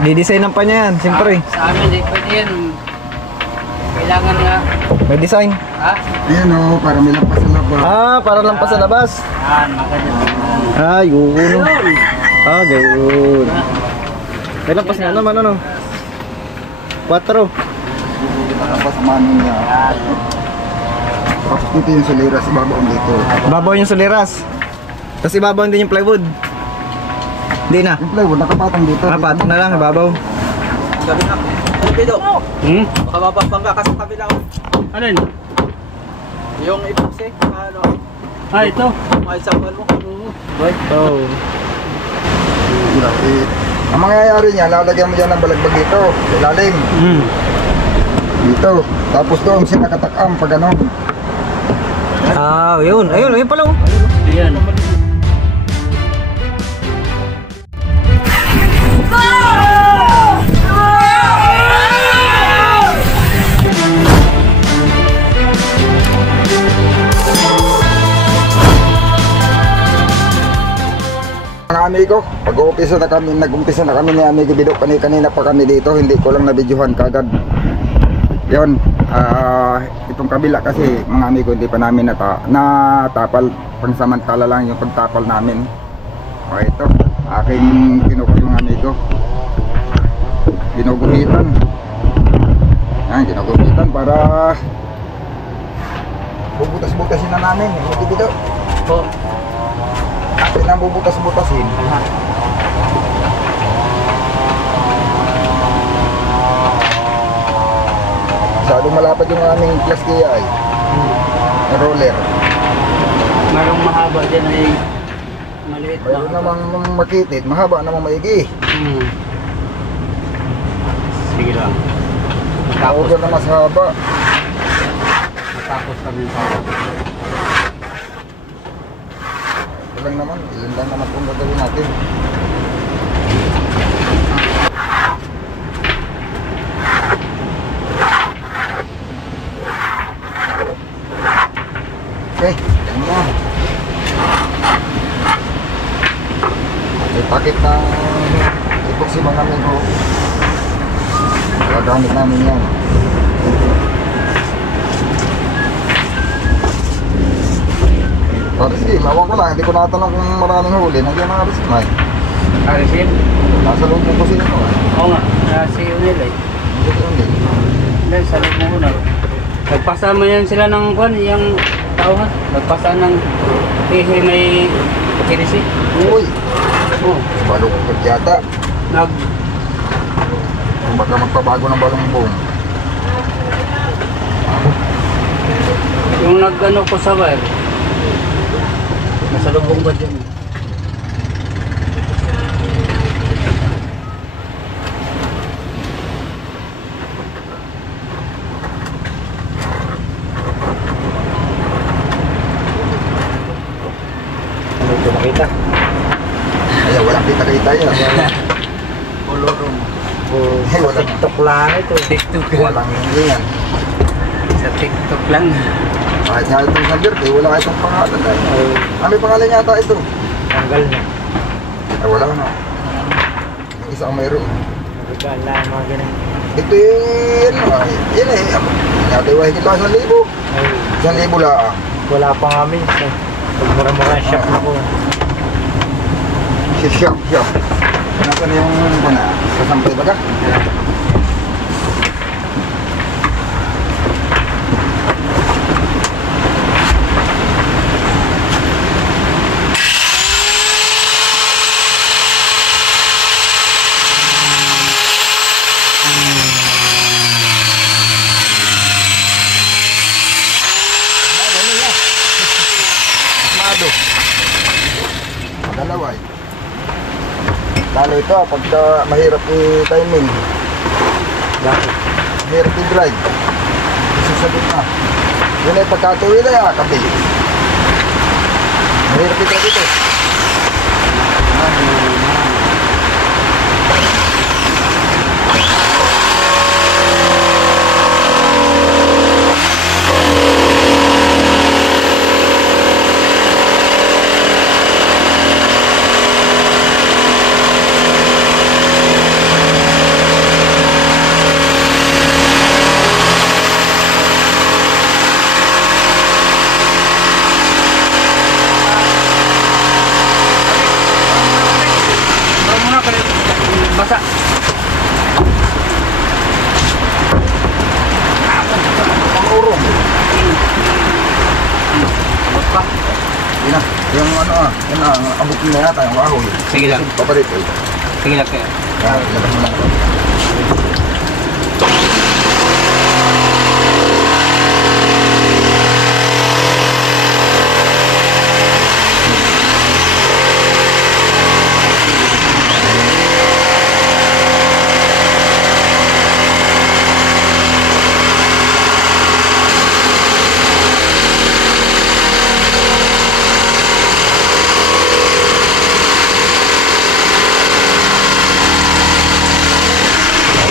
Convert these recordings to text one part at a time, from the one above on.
Didesignan pa niya yan, siyempre. Sa amin, di pwede yan. Kailangan nga. May design. Ha? Ayan o, para may lampas sa labas. Ah, para lang pa sa labas. Yan, maganda. Ah, yun. Ah, gayun. May lampas nga naman, ano? 4. Lampas sa manin niya. Tapos dito yung suliras, ibabaw dito. Babaw yung suliras. Tapos ibabaw din yung plywood. Hindi na. Yung plywood, nakapatong dito. Ah, patong na lang, ibabaw. Sabi na. Ano Pido? Hmm? Baka mapapangga ka sa kabila. Alin? Yung epoxy. Ano? Ah, ito. May sampal mo. Oh. Ang mangyayari niya, lalagyan mo dyan ng balagbag dito. Sa ilalim. Hmm. Dito. Tapos doon siya nakatakam pag ano. Ah, yun. Ayun, ayun pala. Ayan. Mga amigo, pag-uumpisa na kami, nag-umpisa na kami ni Amigo Bido. Kanina pa kami dito, hindi ko lang nabidyohan kagad. Yun, itong kabila kasi mga amigo, hindi pa namin natapal. Pangsamantala lang yung pagtapal namin. O ito, aking kinuha yung amigo. Ginuguhitan. Yan, ginuguhitan para bubutas-butasin na namin. Amigo Bido. Po. Atin ang bubutas-butasin. Masyadong malapad yung aming plastic ay roller. Merong mahaba dyan ay maliit Mayroon na. namang makitid, mahaba namang maigi. Sige lang. Tapos na mas haba. Matapos kami sa Ito lang naman, ilan lang naman kung gagawin natin. Okay, yan na. May pakit ng epoxy mga amigo. Gagamit namin yan. Sige, mawag ko lang, hindi ko natanong kung maraming huli. Nandiyan mga resin ay. Arisin? Nasa loob mo kasi ito ay. Oo nga. Si Unil eh. Hindi ko hindi. Hindi, sa loob mo na. Nagpasama yan sila ng kwan, yung tao ha. Nagpasa ng pihi may kirisi. Uy, Oo. balong yata. Kung baka magpabago ng balong buong. Yung nag-ano ko sa wire. Nasa lubong ba dyan? Ano ito makita? Ayaw, walang kita-kita yan. Kolorong. Walang, TikTok lang ito. TikTok. walang hindi yan. Sa TikTok lang. Kahit nga itong sander, eh, wala itong pangalan ay. May pangalan yata ito. Tanggal na. Ay, wala na. Yung isa ang mayroon. Nagkaan lang mga ganun. Ito yun, ay, yun eh. Yata iwahin kita 1,000. Ay, 1,000 lang. wala pa nga minsan. Pag mura-mura shop na po. Shop. Nasaan yung kasampay baga? Dalawa eh. Lalo ito pagka mahirap i-timing. Bakit? Mahirap i-drive. Isasagot na. Yun ay pagkatuwi na kabili. Mahirap i-drive ito. Pa. Yun na. Yung ano yun na, abot mo na yata yung kahoy. Sige lang. Papalit eh. Sige lang kayo. Kaya, ilabas mo lang ito.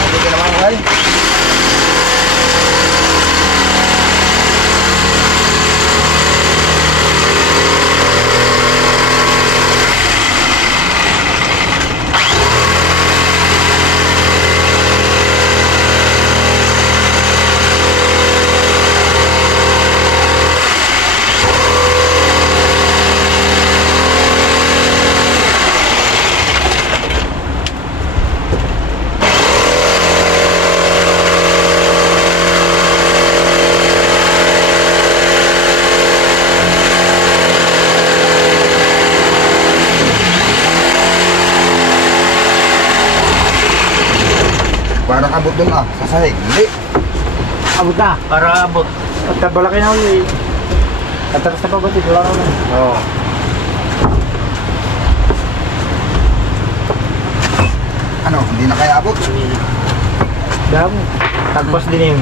Hindi naman ay. Parang abot dun sa sahig. Hindi. Abot na. Para abot. At balaki na ulit. Kataras na pagod ito lang na. Oo. Ano, hindi na kaya abot? Dami. Tagpas din yun.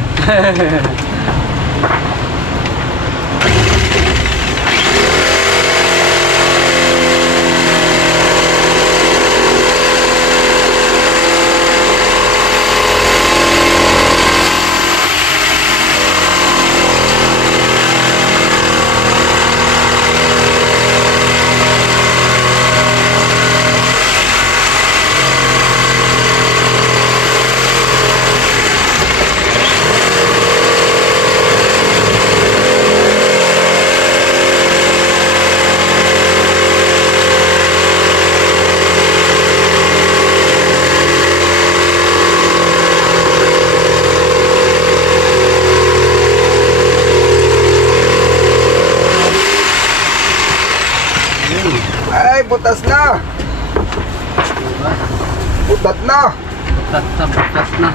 Ay, butas na! Butat na! Butas na.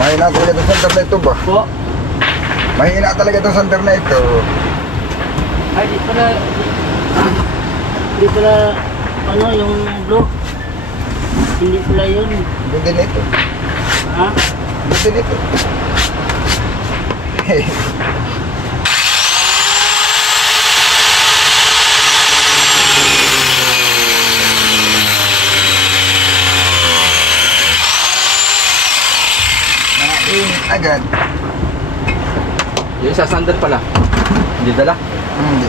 Mahina talaga itong center na ito ba? Po. Mahina talaga itong center na ito. Ay, di pala, ano, yung blue. Hindi pala yun. Hindi din ito. Ha? Hindi din ito. agad. Yung isa sandal pala. Hindi dala. Hindi.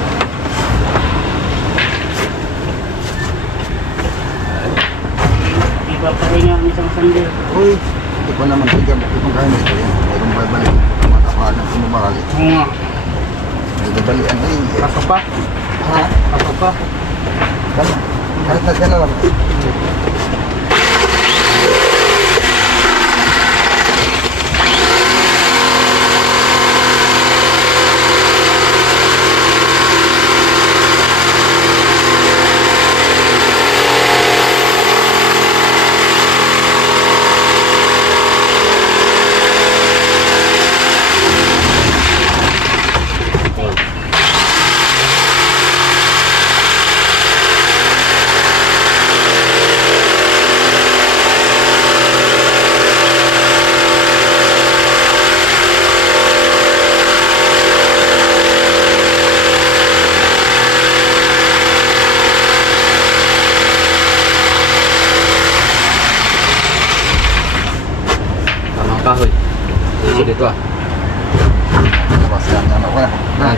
Iba pa rin ang isang sandal. Uy, hindi ko naman tigam. Itong kain ito yan. Mayroong babalik. Matapagan sa mabalik. Oo nga. May babalian eh. Ako pa. Ha? Ako pa. Tama. Kahit na gano'n lang. Tamang kahoy. Dito dito ah. Labas yan. Yan ako na. Ay.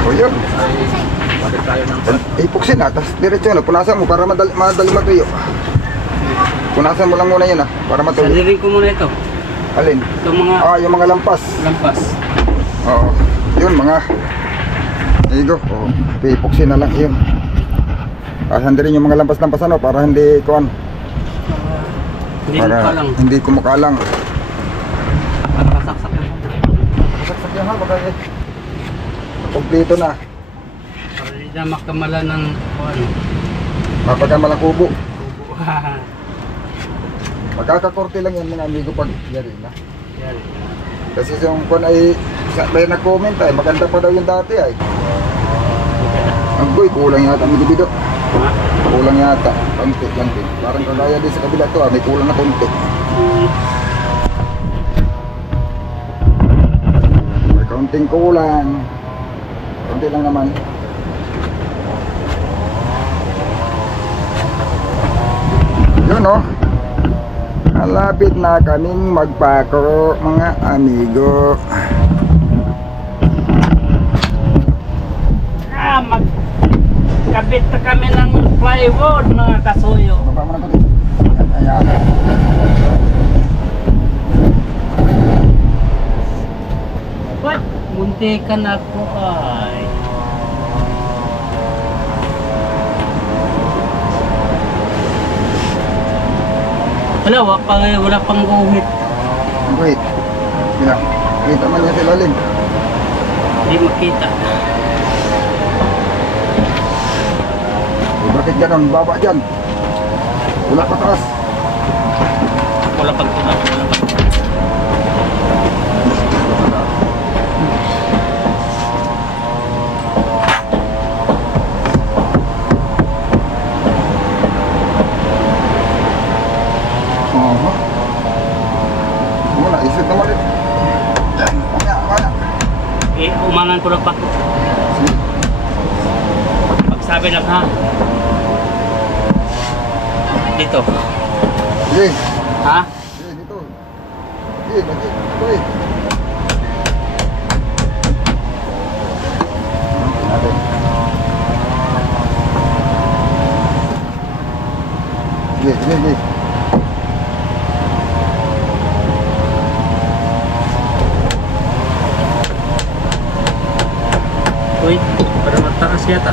O yun. Balik tayo ng Ipuksin na. Tapos diretso na. Punasan mo para madali matuyo. Punasan mo lang muna yun para matuyo. Salirin ko muna ito. Alin? Itong mga Yung mga lampas. lampas. Oo. Yun mga. Igo. Oo. Ipuksin na lang yun. Kasan rin yung mga lampas-lampas para hindi kuan. Hindi mo pa lang. Hindi kumukalang. Pasaksak lang. Saksak yan baka kompleto na. Para hindi na makamala ng ano. Mapagkamalang kubo. Magkakakorte lang yan mga amigo pag yari na. Yan. Kasi yung kuan ay may nag-comment ay maganda pa daw yung dati ay. Ang boy, kulang yata ang bibido. Ha? Kulang yata. Konti. Parang kagaya din sa kabila to may kulang na konti. May kaunting kulang. Konti lang naman. Yun malapit na kaming magpako mga amigo. Magkabit na kami ng plywood mga kasuyo. Baba mo na konti. Ayan. What? Muntikan ako ay. Wala pang guhit. Wait. Bilang. Kita man yan sa lalim. Hindi makita. Bakit ganun? Baba dyan. Wala pa taas. Wala pang tulak. Sabi lang ha. Dito. Sige. Ha? Sige, dito. Sige, lagi. Uy. Natin. Sige, sige, sige. Uy, para mataas yata.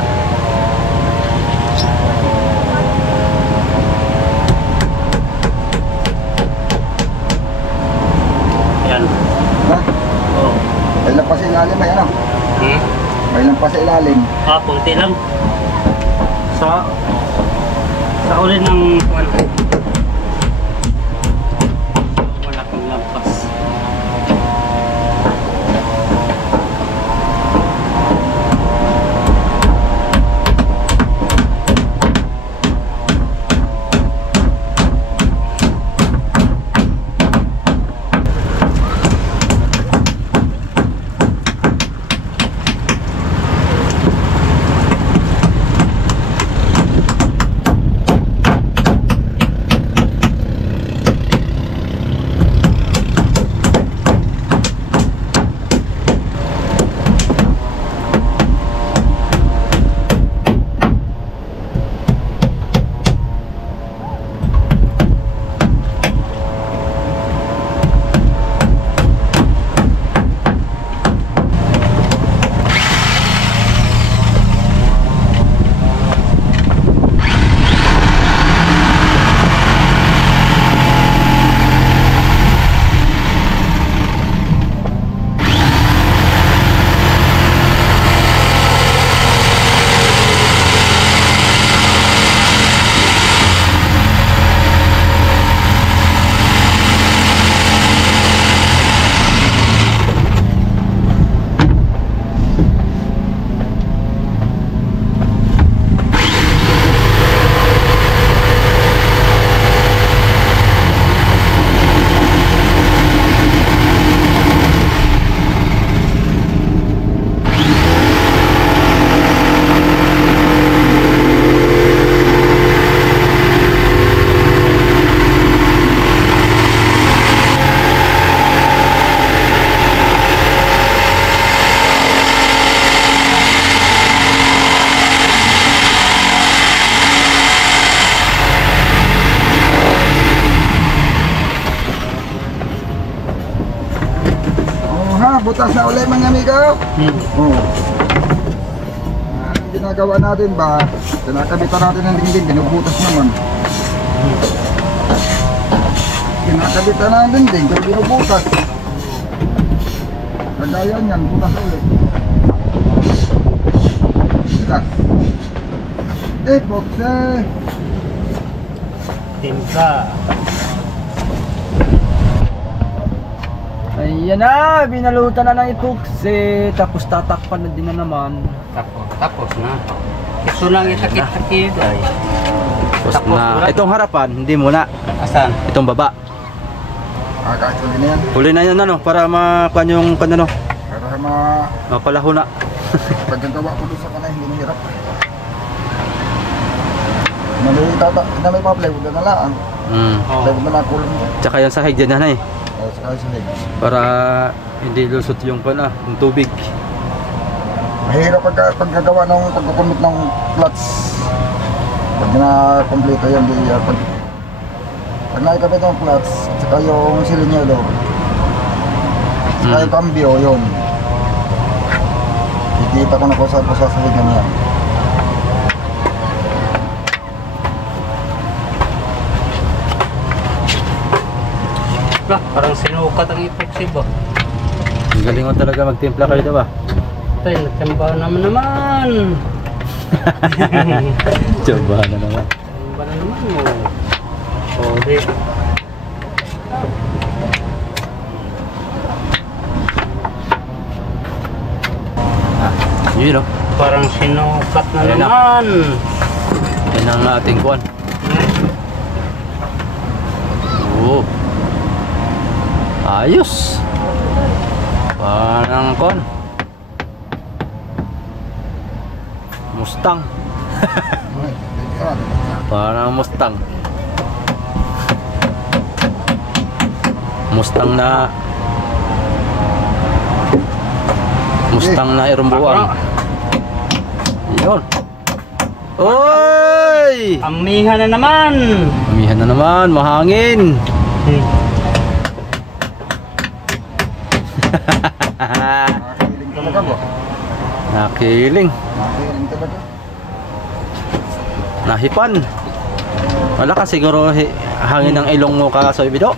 Yan. Ha? Oh. May lampas sa ilalim, may ano? Hmm? May lampas sa ilalim. Ah, punti lang. Sa ulin ng ano. Wala kang lampas. Butas na ulit mga amigo. Oh. Ang ginagawa natin ba, kinakabitan natin ng dingding, binubutas naman. Kinakabitan ng dingding, pero binubutas. Kagaya niyan, butas ulit. Butas. Bokse. Timpla. Ayan na, binalutan na ng epoxy. Tapos tatakpan na din na naman. Tapos na. Ito lang itakit-takit ay. Tapos na. Itong harapan, hindi muna. Asan? Itong baba. Kahit huli na yan. Huli na yan ano, para makuha yung kanano. Para Mapalaho na. pagkagawa ko doon sa kanay, hindi mahirap. Na may pa-plywood na lang. Plywood na lang kulong mo. Tsaka yung sahig dyan na eh. Saka sa hig. Para hindi lusot yung yung tubig. Mahirap pagkagawa ng pagkukumit ng clutch. Pag na-complete yun, pag nakikabit ng clutch, saka yung silinyado, saka yung cambio, yun. Kikita ko na kung saan ko sasahigan yan. Parang sinukat ang epoxy ba? Ang galing mo talaga magtimpla kayo diba? Tay, nagtambahan naman. Tsambahan na naman. Tambahan naman mo. O, di. Yun o. Parang sinukat na Ayan na. naman. Yan ang ating kuwan. Oo. Ayos. Parang kuwan. Mustang. Parang Mustang. Mustang na irumbuan. Yun. Oy! Amihan na naman. Amihan na naman, mahangin. Nakakiling talaga ba? Nakiling. Nakakiling talaga. Nahipan. Wala ka siguro hangin ng ilong mo kaso ibido.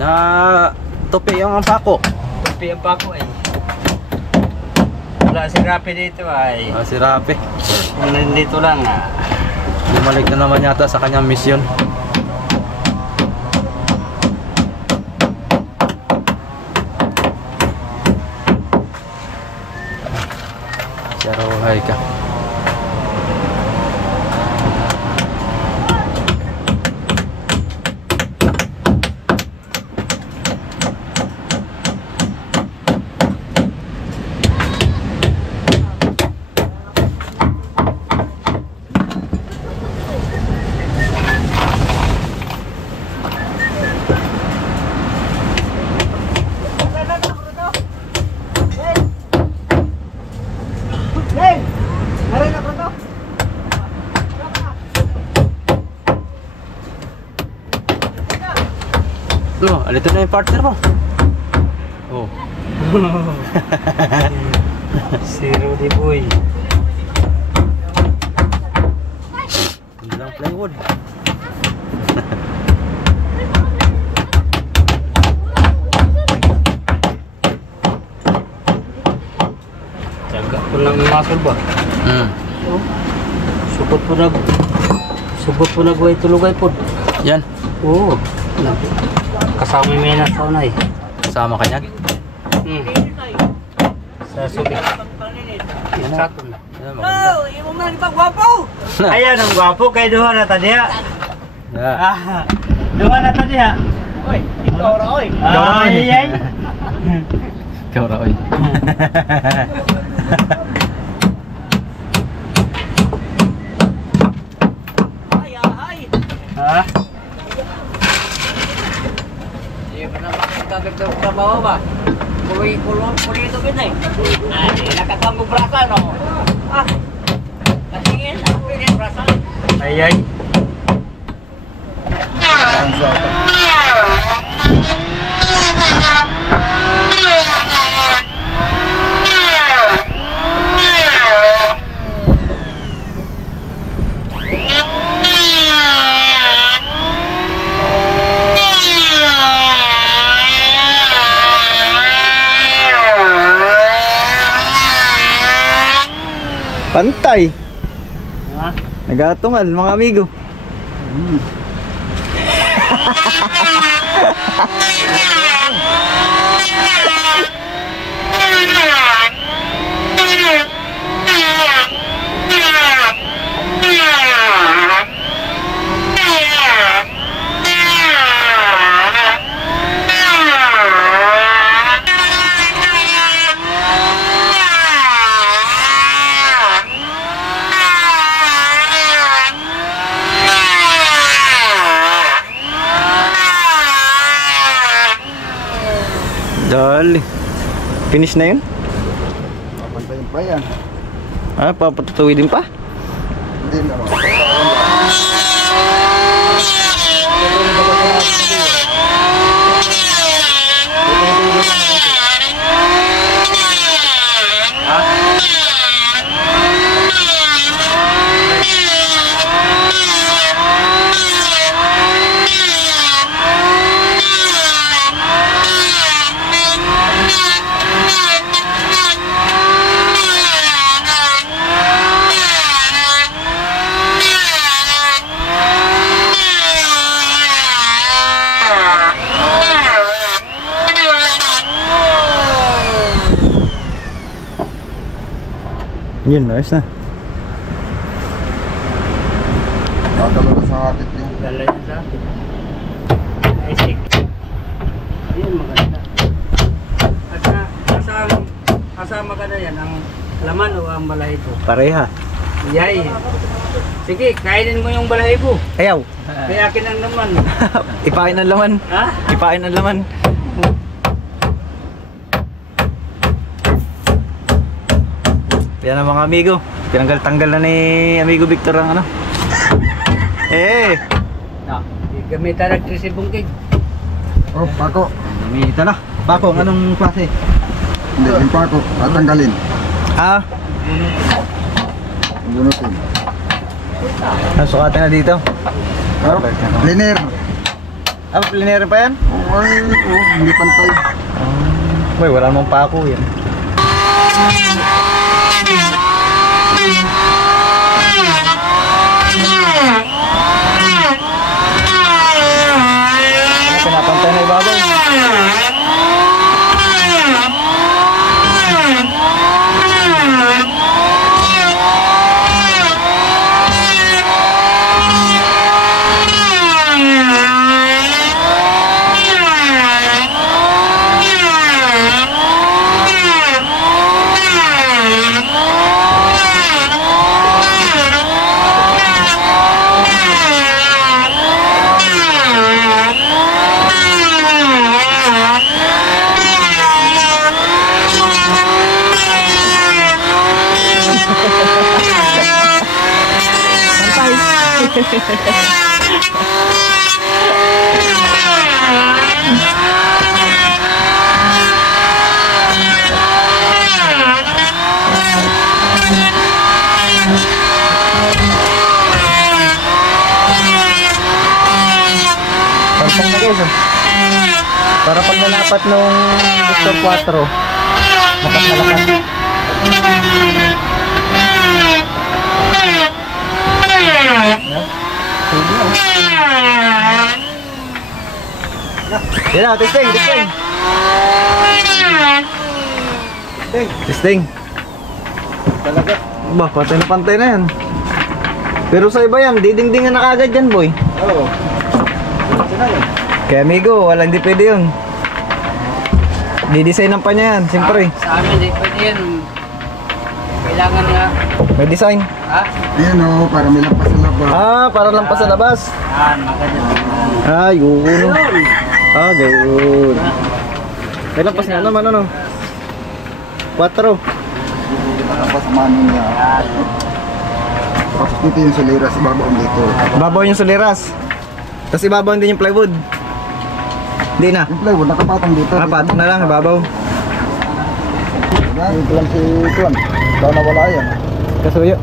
Na tupi yung pako. Tupi ang pako eh. Wala si Rapi dito ay. Si Rapi. Nandito lang ah. Bumalik na naman yata sa kanyang misyon. Saruhay ka. No, alito na yung partner mo. Oh. Si Rudy Boy. Hindi lang plywood. Taga po ng muscle ba? Supot po nagway tulugay po. Yan. Oo. Kasama may na sa unay. Kasama ka niyan. Sa subi. Saton na. Yan, maganda. Imo man pa gwapo. Ayan ang gwapo kay duha na tadiha. Yeah. Duha na tadiha. Oy, ikaw ra oy. Ay ay. Ikaw ra oy. Ha? Trabaho ba? Pulito ka na eh. Nakatang ko brasa, no? Ah, natingin, ako yung brasa. Ay ay. Ang sarap. Pantay. Ha? Nagatungal mga amigo. Dali. Finish na yun? Papantayin pa yan. Ah, papatutuwidin pa? Hindi naman. Yun, ayos na. Kakalaga sa hapit niya. Lalay na sa akin. Isik. Ayun maganda. At nasa kasama ka na yan, ang laman o ang balahibo? Pareha. Yay. Sige, kainin mo yung balahibo. Ayaw. Kaya akin ang laman. Ipain ang laman. Ha? Ipain ang laman. Yan ang mga amigo. Tinanggal-tanggal na ni amigo Victor ang ano. Eh. Gamitan ng 30 bungkig. Oh, pako. Gamitan na. Pako, anong klase? Hindi, yung pako. Tatanggalin. Ah, Bunutin. sukatin na dito. Oh, liner. Ah, plinero pa yan? Ay, oh, hindi pantay. Uy, wala namang pako yan. Pinapantay na ibabaw. Pantay na guys. Para pag nalapat nung Victor 4, malakas. Yan na, testing. Testing. Talaga. Ba, pantay na yan. Pero sa iba yan, didingdingan na kagad yan, boy. Oo. Kaya amigo, wala, hindi pwede yun. Didesignan pa niya yan, siyempre. Sa amin, di pwede yan. Kailangan nga. May design. Ha? Ayan o, para may lampas sa labas. Ah, para lang pa sa labas. Yan, maganda. Ah, yun. Yun. Ah, gayun. May lampas nga naman, ano? 4. Lampas mano niya. Yan. Tapos dito yung suliras, ibabaw dito. Ibabaw yung suliras. Tapos ibabaw din yung plywood. Hindi na. Yung plywood, nakapatong dito. Ah, patong na lang, ibabaw. Ito lang si Tuan. Ikaw nawala yan. Kasuyo.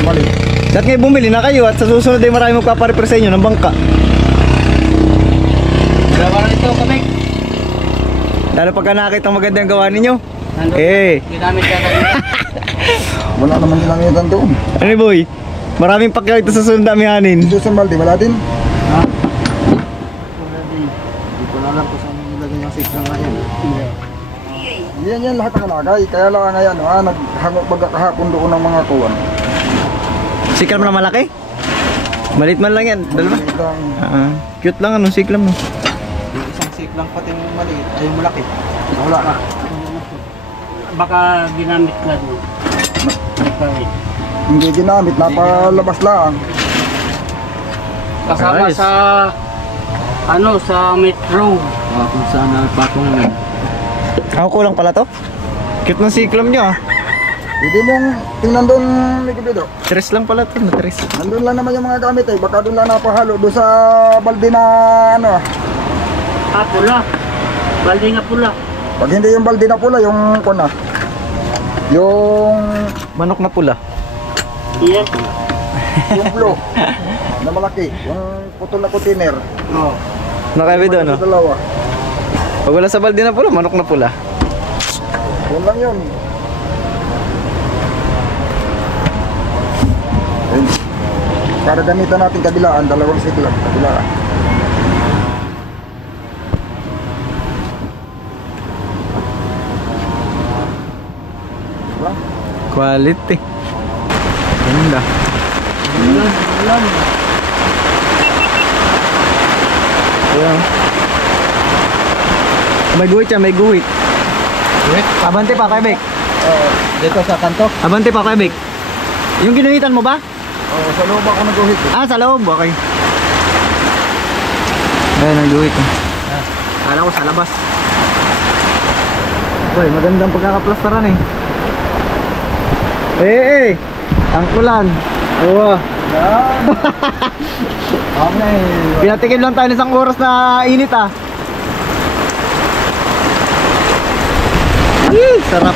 Mali. Dapat ngayon bumili na kayo at sa susunod ay marami magpaparepair sa inyo ng bangka. Dalawa na ito kami. Lalo pagka nakakita magandang gawa ninyo. Nandun. Eh, Ginamit ka kami. Wala naman nilang itan doon. ano boy? Maraming pakyaw ito sa susunod na amihanin. Dito sa Maldi, wala din. Ha? Hindi ko na alam kung saan nilagay yung 6 na yan. Yan lahat ang nalagay. Kaya lang ngayon, naghangot baga kahapon doon ng mga kuwan. Siklam na malaki? Malit man lang yan. Dalawa? Ilang, Cute lang anong siklam mo. yung isang sik lang pati yung maliit, ay yung malaki. Wala ka. Baka ginamit ka doon. Hindi ginamit, napalabas lang. Kasama Ayos. sa ano sa metro. Kung saan patong na. Ako kulang pala to. Cute ng siklam nyo ah. Hindi mong tingnan doon, Mikibido. 3 lang pala to, na 3. Nandun lang naman yung mga gamit eh. Baka doon lang napahalo. Doon sa balde na ano. Ah, pula. Balde nga pula. Pag hindi yung balde na pula, yung kuna. Yung Manok na pula. Yes. yung blue na malaki. Yung putol na container. Oh. Nakabido no? Dalawa. Pag wala sa balde na pula, manok na pula. Yun lang yun. Ayun. Para gamitan natin kabilaan, dalawang stick lang. Kabilaan. Diba? Quality. Ganda. Ayan. May guhit siya, may guhit. Abante pa, Kuya Vic. Dito sa kanto. Abante pa, Kuya Vic. Yung ginuhitan mo ba? Oo, sa loob ako nag-uhit. Ah, sa loob. Okay. Ayan, nag-uhit. Kala ko sa labas. Uy, magandang pagkakaplastaran eh. Tangkulan. Oo. Okay. Pinatikim lang tayo ng isang oras na init ah. Sarap.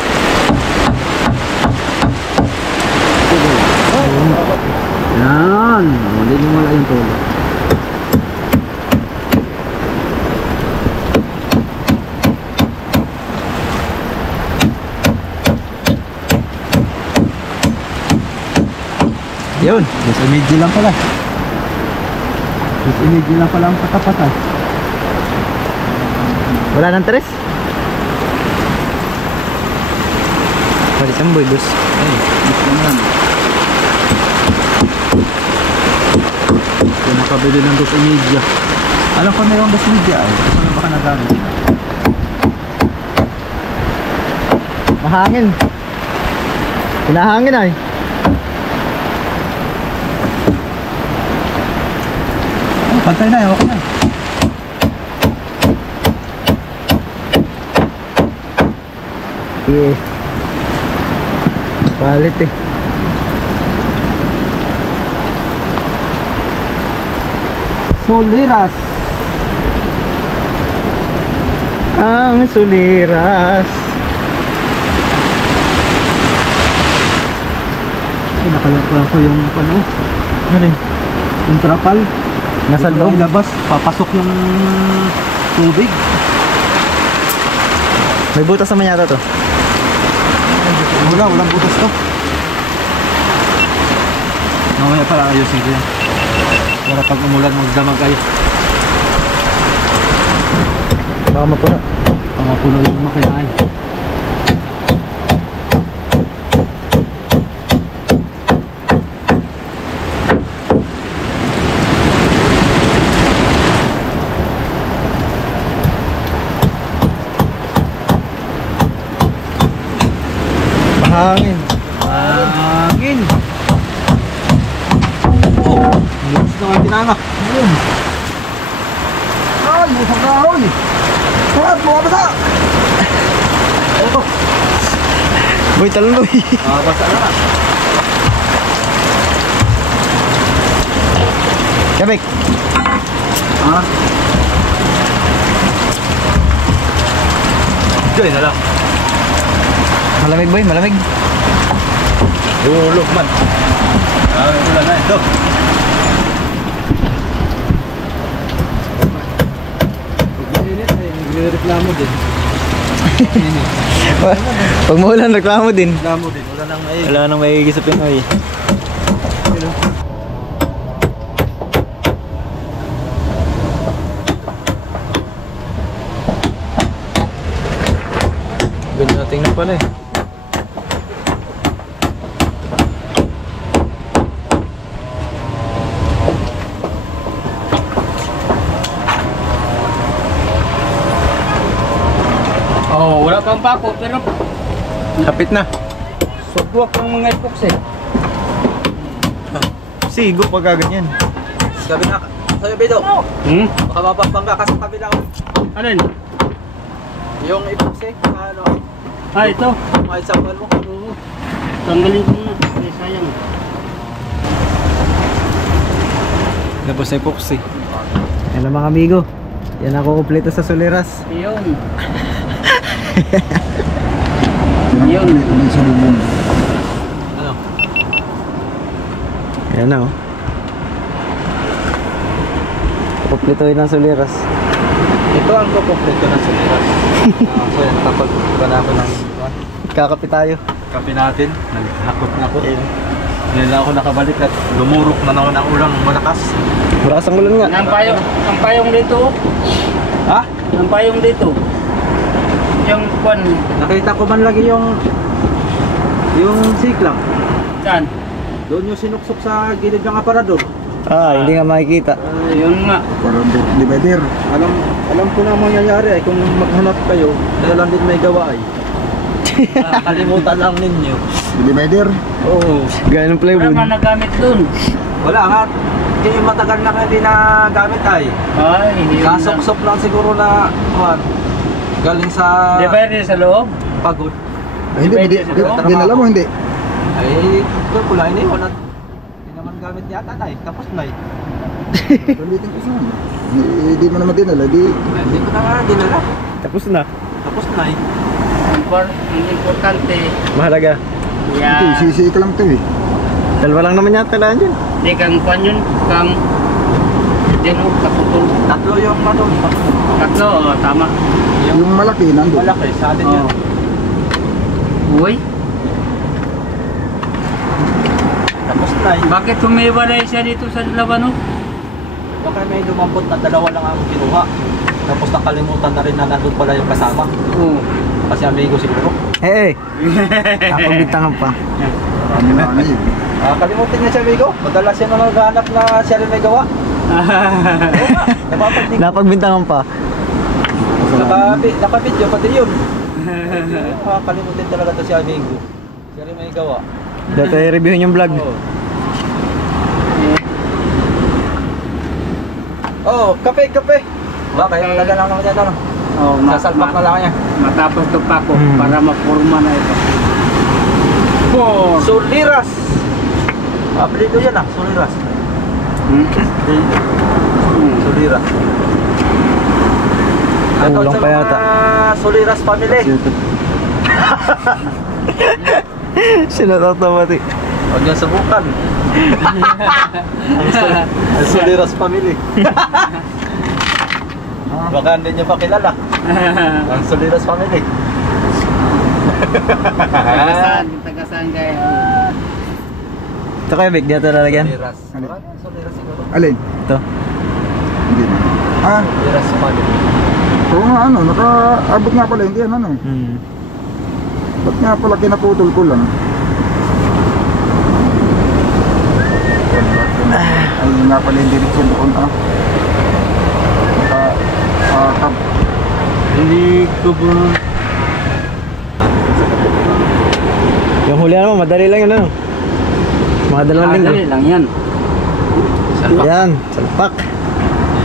Yan. Hindi mo wala yung tulo. Yun. Mas imidyo lang pala. Mas imidyo lang pala ang patapatan. Wala nang tres? Balik ang boy, boss. Ay, gusto naman. Kung nakabili ng dos imidya. Alam ko mayroong dos imidya ay. Gusto na baka nagamit. Mahangin. Pinahangin ay. Pantay na, okay na. Yes. Palit eh. Soliras. Ang suliras. Nakalagpuan ko yung ano. Ano yun? Yung trapal. Nasa loob? Labas, papasok yung tubig. May butas naman yata to. Walang butas to. Mamaya pala ayusin ko yan. Para pag umulan magdamag kayo. Baka mapuno. Pangapuno yung makinaan. Mahangin. Hangin. Oh, lubos na nga tinanga. Ayun. Ay, musang kahoy. Sarap, mga basa. Boy, talon boy. Basa na. Kabik. Ha? Joy na lang. Malamig boy, malamig. Ulog man. Wala na ito. Pag mainit ay nagre-reklamo din. Pag maulan, reklamo din. Reklamo din. Wala nang ay. Wala nang maigis sa Pinoy. Ganda nating na pala eh. Oh, wala pang pako pero Kapit na. subwak ng mga epoks eh. Sigo pag ganyan. Sabi na, sa'yo Bido, Hmm? baka mapapangga ka sa kabilang Alin? yung ipoxy, ano, Ah, ito. mga example mo. Oo. Tanggalin ko muna. Eh, sayang. Tapos na epoxy. Yan ang mga amigo. Yan ako kumpleto sa Soliras. Yun. Yun. Ano? Yan na oh. Kumpleto yun ang Soliras. Ito ang kukumpleto ng suliras. So yan, kapag ako ng Kakapit tayo. kape natin, naghakot-nakot. Ngayon lang ako nakabalik at lumurok na naman ang ulang malakas. Malakas ang ulan nga. Ang payong dito. Ha? Ang payong dito. Yung kwan. Nakita ko man lagi yung siklang. Saan? Doon yung sinuksok sa gilid ng aparador. Ah, hindi nga makikita. Yun nga. Aparador divider. Alam ko na ang mangyayari ay kung maghanap kayo, dahil lang din may gawa ay. Kalimutan lang ninyo. Divider. Oo. Ganun Wala plywood. man nagamit dun. Wala nga. Hindi matagal na hindi na gamit ay. Ay, hindi yun lang. Kasok-sok lang siguro na kuwan. Galing sa Di ba yun sa loob? pagod. Ay, hindi, dinala mo hindi. Ay, doon pula ini wala. Hindi naman gamit yata ay. Tapos na eh. Ulitin ko saan. Hindi mo naman dinala, di. Hindi ko na nga dinala. Tapos na. Tapos na eh. Ang importante, Mahalaga. Ito, yan. sisi ka lang to eh. Dalawa lang naman yata kailangan dyan. Di kang kwan yun, kang dino, kaputol. Tatlo yung ano. Tatlo, tama. Yung malaki, nandun. Malaki sa atin yan. Uy, Tapos na eh. bakit humiwalay siya dito sa dalawa, no? Baka may lumambot na dalawa lang ang kinuha. Tapos nakalimutan na rin na nandun pala yung kasama. Oo. Kasi amigo siguro. Eh, Nakapagbitangan pa. Marami na ano yun. Kalimutan niya si amigo. Madalas siya na maghanap na siya rin may gawa. Oo nga. Napagbintangan pa. Nakabidyo pati yun. Kalimutan talaga to si amigo. Siya rin may gawa. Dati reviewin yung vlog. Oh, kape. Ba, kaya talaga lang naman yan ano. Oh, Sasalpak na lang niya. Matapos ito pa ako, Hmm. para mapurma na ito. Four. Suliras. Apelido yan ah, Suliras. Hmm? Suliras. Kulang pa yata. Suliras family. Sinatatawa ti. Huwag niyo subukan. Ang Suliras family. Baka hindi niyo pa kilala. Ang Suliras family. Tagasaan kayo. Ito kayo, Big. Dito lalagyan. Suliras. Suliras siguro. Alin? Ito. Hindi na. Ah, Suliras family. oo nga ano, nakaabot nga pala, hindi yan ano. Ba't nga pala kinaputol ko lang? Ay, nga pala yung direksyon doon ah. Hindi ko po. Yung huli mo, madali lang yun ano. Mga 2 linggo. Dali lang yan. Yan, salpak.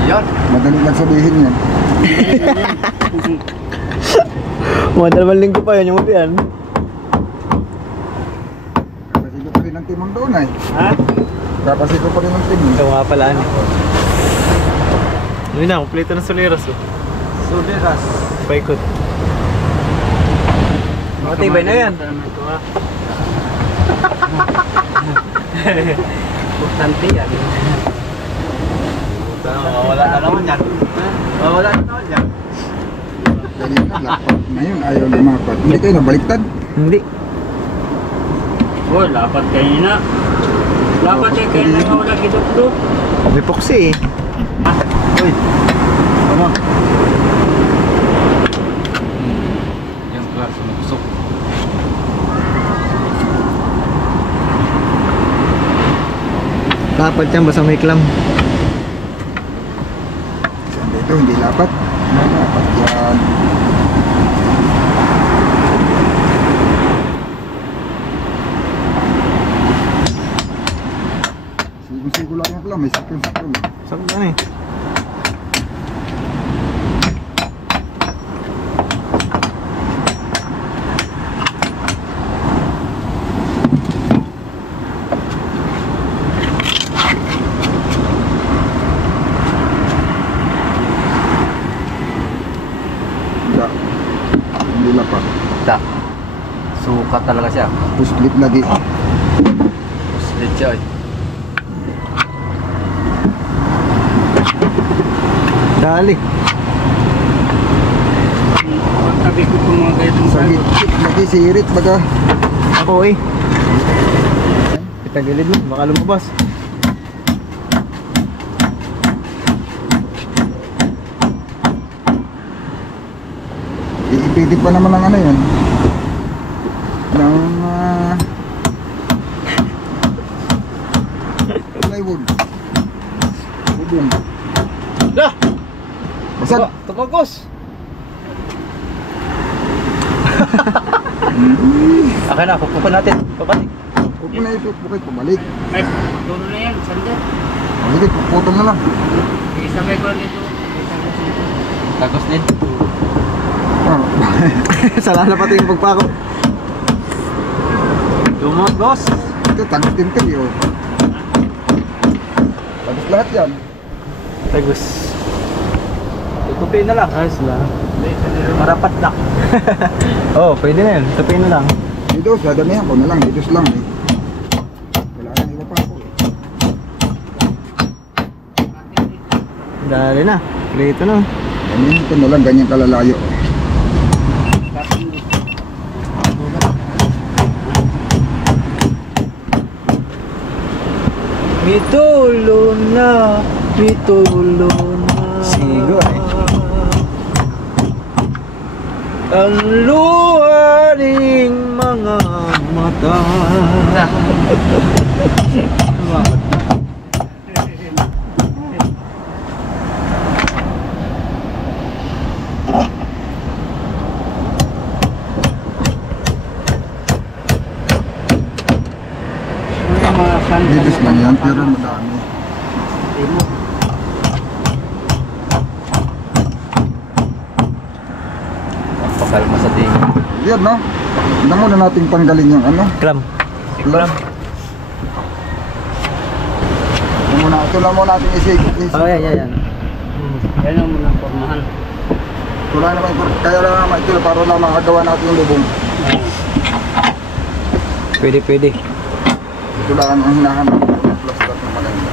Yan. Madali lang sabihin yan. Mga 2 linggo pa yun yung huli yan. Kasi ko pa rin ang timong doon ay. Ha? Kapasi ko pa rin ang timong. Ito nga pala. Yun na, kompleto ng Suliras. Suliras. Paikot. Matibay na yan. Importante yan. Wala na naman yan. Wala na naman yan. Ganyan na, lapat na yun. Ayaw lumapat. Hindi kayo nabaliktad. Hindi. Oh, lapat kayo na. Lapat kayo na nga wala gidok-dok. May poksi eh. Uy. Ano? Yan class, sumusok. Dapat yan, basta may clam. Saan dito? Hindi lapat. Hindi lapat yan. Sigo-sigo lang yung pala. May sakyon-sakyon. Saan ka na eh? Wala. Hindi lapat. Da. Sukat talaga siya. Puslit lagi. Puslit siya eh. Dali. Sabi ko kung mga ganitong Sa gitsit lagi sirit baga. Ako eh. Itagilid mo, baka lumabas. Iipitip pa naman ng ano yun. Ng plywood. Udong. Dah! Basag. Tumagos! Akin na, pupukan natin. Pabalik. Huwag mo na ipupukit, pabalik. Ay, tulo na yan, sanda. Pabalik, puputol na lang. Isabay ko nito. Tagos din. Oh. Sala na pati yung pagpako. Dumagos. Ito, tagos din kayo. Tagos lahat yan. Tagus. Tutupi na lang. Ayos lang. Marapat na. Oh, pwede na yun. Tapin na lang. Dito, sa damihan ko na lang. Dito lang eh. Wala nang iba pa ako eh. Dali na. Dito na. Ganyan ito na lang, ganyan kalalayo. Mitulo na. Mitulo na. Sigo eh. Ang luharing mga mata. Dito lang yan, pero madami. Pakalma sa tingin. Yan no? Hindi muna natin tanggalin yung ano. Clam. Clam. Ito na muna natin isig. Oh, yan. Yan ang muna formahan. Wala naman, kaya lang naman ito para lang makagawa natin yung lubong. Pwede. Ito lang ang hinahanap ng plaster ng maganda.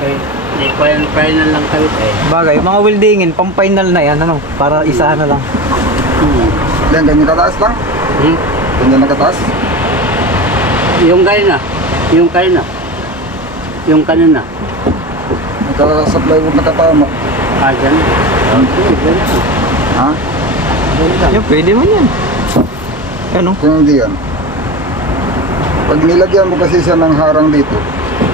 Okay. Final lang kayo eh. Bagay, mga weldingin, pang final na yan, ano? Para isa na lang. Yan, ganyan kataas lang. Hmm? Ganyan nakataas. Yung kayo na. Yung kanina. Nagka-supply wood nakatama. Ah, dyan. Okay, ganyan. Ha? Yan, pwede man yan. Ano? Kung hindi yan. Pag nilagyan mo kasi siya ng harang dito,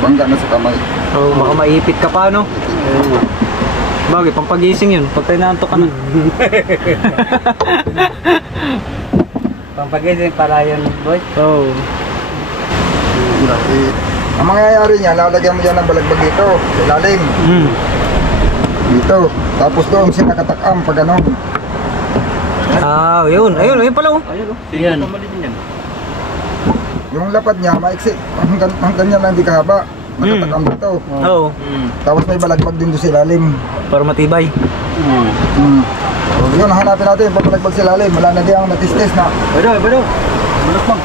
bangga na sa kamay. Oh, baka maipit ka pa, no? Ayun nga. Bagay, pampagising yun. Pag tayo naantok ka na. Pampagising para yan, boy. Oh. Eh, ang mangyayari niya, lalagyan mo yan ng balagbag dito, sa ilalim. Dito. Tapos doon siya nakatakam pag ano. Ah, yun. Ayun pala, oh. Yan. Yung lapad niya, maiksi. Hanggang niya lang hindi kahaba. Nakatakam dito. Oo. Tapos may balagbag din doon sa ilalim. Para matibay. Yun, hanapin natin yung balagbag sa ilalim. Wala na diyang natistis na. Bado. Bulot lang.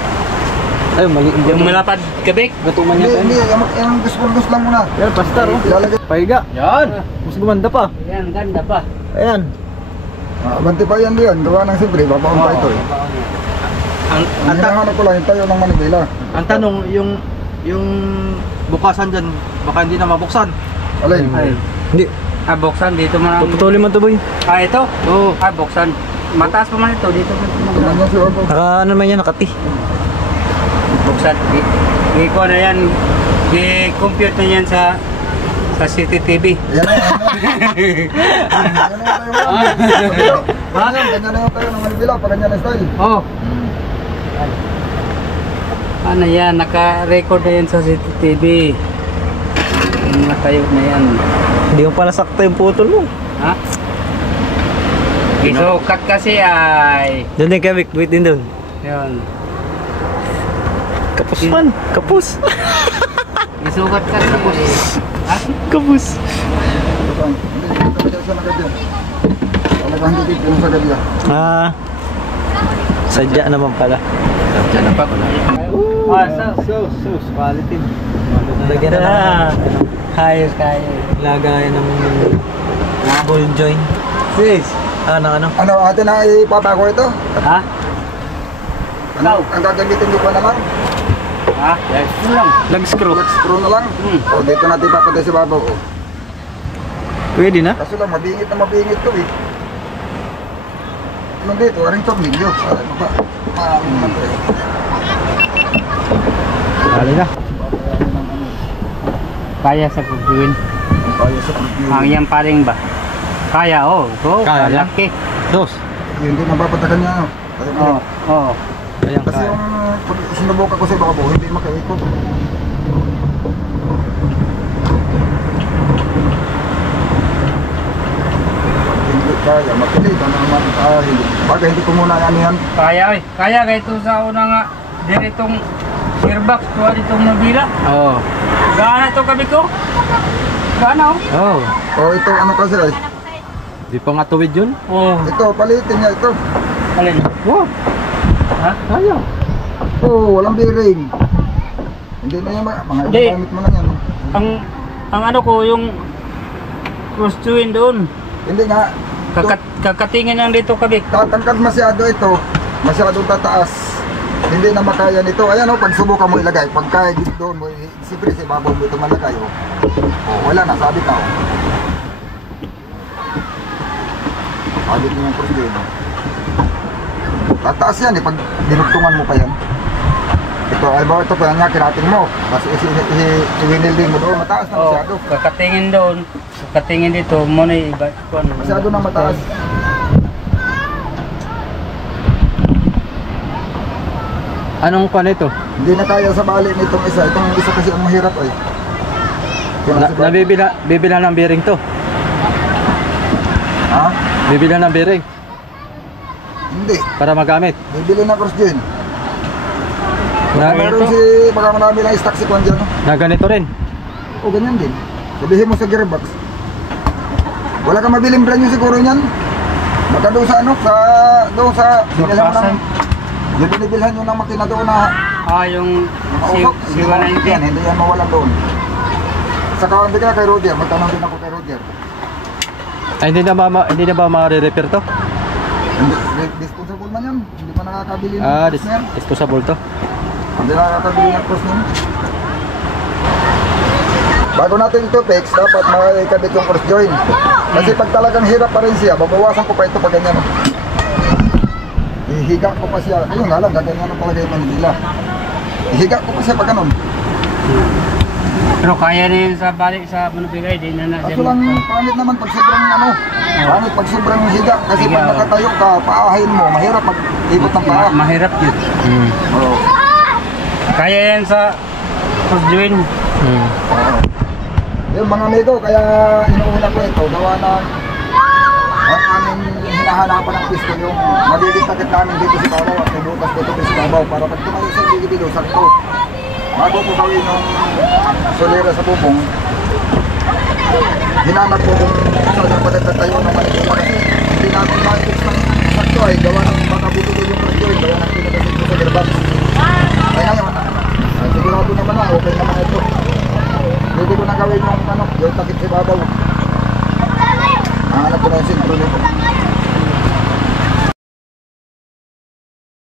Ay, mali. Yung malapad kabik. Gatuman Hindi, yung gusto lang muna. Yan, pastar, oh. Ilalagay. Pahiga. Yan. Mas gumanda pa. Yan, ganda pa. Ayan. Abanti pa yan diyan. Gawa ng siyempre, babaon pa ito eh. Ang Ang hinahanap ko lang yung tayo ng Manibela. tanong, yung bukasan dyan, baka hindi na mabuksan. Alin? Hindi. Ah, buksan dito man. Puputulin mo to, boy. Ah, ito? Oo. Ah, buksan. Mataas pa man ito. Dito man. Tingnan niyo si Orbo. Naka, ano naman yan, nakati. Buksan. Iko na yan. I-compute na yan sa CCTV. Yan na yan. Yan na yung tayo. Ganyan na yung tayo ng Manibela. Pag ganyan na style. Oh. Ano yan? Naka-record na yan sa CCTV. Natayo na yan. Hindi mo pala sakto yung putol mo. Ha? Isukat kasi ay. Doon din, Kevik. Wait din doon. Yun. Kapus man. Kapus. Isukat kasi. Ha? Kapus. Hindi, dito ka sa nagadyan. Talagang hindi dito sa gadya. Ah. Sadya naman pala. Diyan na pa ko na. Ah, so. Sus, quality. Lagyan na ng Kayos, kayos. lagayan ng ball joint. Sis. Ano? Ano, atin na ipapako ito? Ha? Ano, ang gagamitin nyo pa naman? Ha? Yes. Yun lang. Lag screw. Let's screw na lang. O, dito natin ipapatay sa babaw. O. Pwede na? Kaso lang, mabingit to eh. Ano dito, aring tornilyo. Ano pa? Paano naman to eh. Dali na. Kaya sa gagawin. Kaya sa preview. Ang yan paring ba? Kaya, oh. Oh, Kaya yan. laki. Dos. hindi mapapatagan niya. Ano. Oo. Oo. Ayan Kasi ka. yung pag sinubukan ko sa bako, hindi makaikot. Hindi kaya, mapilit. Ano naman, hindi. Baga hindi ko muna yan. Kaya eh. Kaya kahit sa una nga, diretong gearbox, tuwa ditong mabila. Oo. Gana ito kabi ko. Gana oh. Oh. O ito, ano kasi ay. Di pa nga tuwid yun. Oo. Ito, palitin niya ito. Alin? Oh. Ha? Ayaw. Oo, walang bearing. Hindi na yan, mga Hindi. gamit mo lang yan. Ang ano ko, yung cross twin doon. Hindi nga, Kakatingin lang dito kabik. tatangkad masyado ito. Masyadong tataas. Hindi na makaya nito. Ayan o, pag subukan mo ilagay. Pagka doon mo, siyempre sa ibabaw mo ito malagay o. Wala na, sabit na o. Sabit mo yung cross yun o. Tataas yan eh, pag dinugtungan mo pa yan. Ito, alba ito, kaya nga kinating mo. Tapos iwinil din mo doon, mataas na Oh, masyado. kakatingin doon. Kakatingin dito, muna iba. Masyado na mataas. Anong pa nito? Hindi na kaya sa bali nitong isa. Itong isa kasi ang mahirap ay. Bibila ng bearing to. Ha? Bibila ng bearing Hindi. para magamit. Bibili na cross din. Meron Na, si, baka marami lang stock si Kwan dyan. No? na ganito rin. O ganyan din. Sabihin mo sa gearbox. Wala kang mabiling brand nyo siguro niyan. Baka doon sa ano, doon sa, binilan mo ng, yung binibilhan nyo ng makina doon na yung makausok. Hindi mo yan, C190. hindi yan mawala doon. Saka hindi ka kay Roger, magtanong din ako kay Roger. Ay, hindi na ba ma-repair to? Hindi, disposable man yan. Hindi pa nakakabili ng Ah, cross na yan. disposable to. Hindi nakakabili ng cross na yan. Bago natin ito fix, dapat makikabit yung cross join. Kasi pag talagang hirap pa rin siya, babawasan ko pa ito pag ganyan. Ihiga ko pa siya. Ayun nga lang, gaganyan ang palagay Manila. Ihiga ko pa siya pag ganun. Pero kaya na yun sa balik sa Manubigay, di na na. Kaso lang pangit naman pag sobrang ano, pangit pag sobrang higa. Kasi Higa, pag oh. nakatayo ka, paahin mo, mahirap pag ikot ng paa. Mahirap yun. Oo. Kaya yan sa cross join. Hmm. Oo. Yung mga amigo, kaya inuuna ko ito, gawa ng ang aming hinahanapan ng pisto, yung magiging takit namin dito sa babaw at may butas dito sa babaw para pag tumayo sa bigibilo, sakto. Bago ko gawin yung solera sa bubong, hinanap ko kung saan ang pagkatayo ng manigila kasi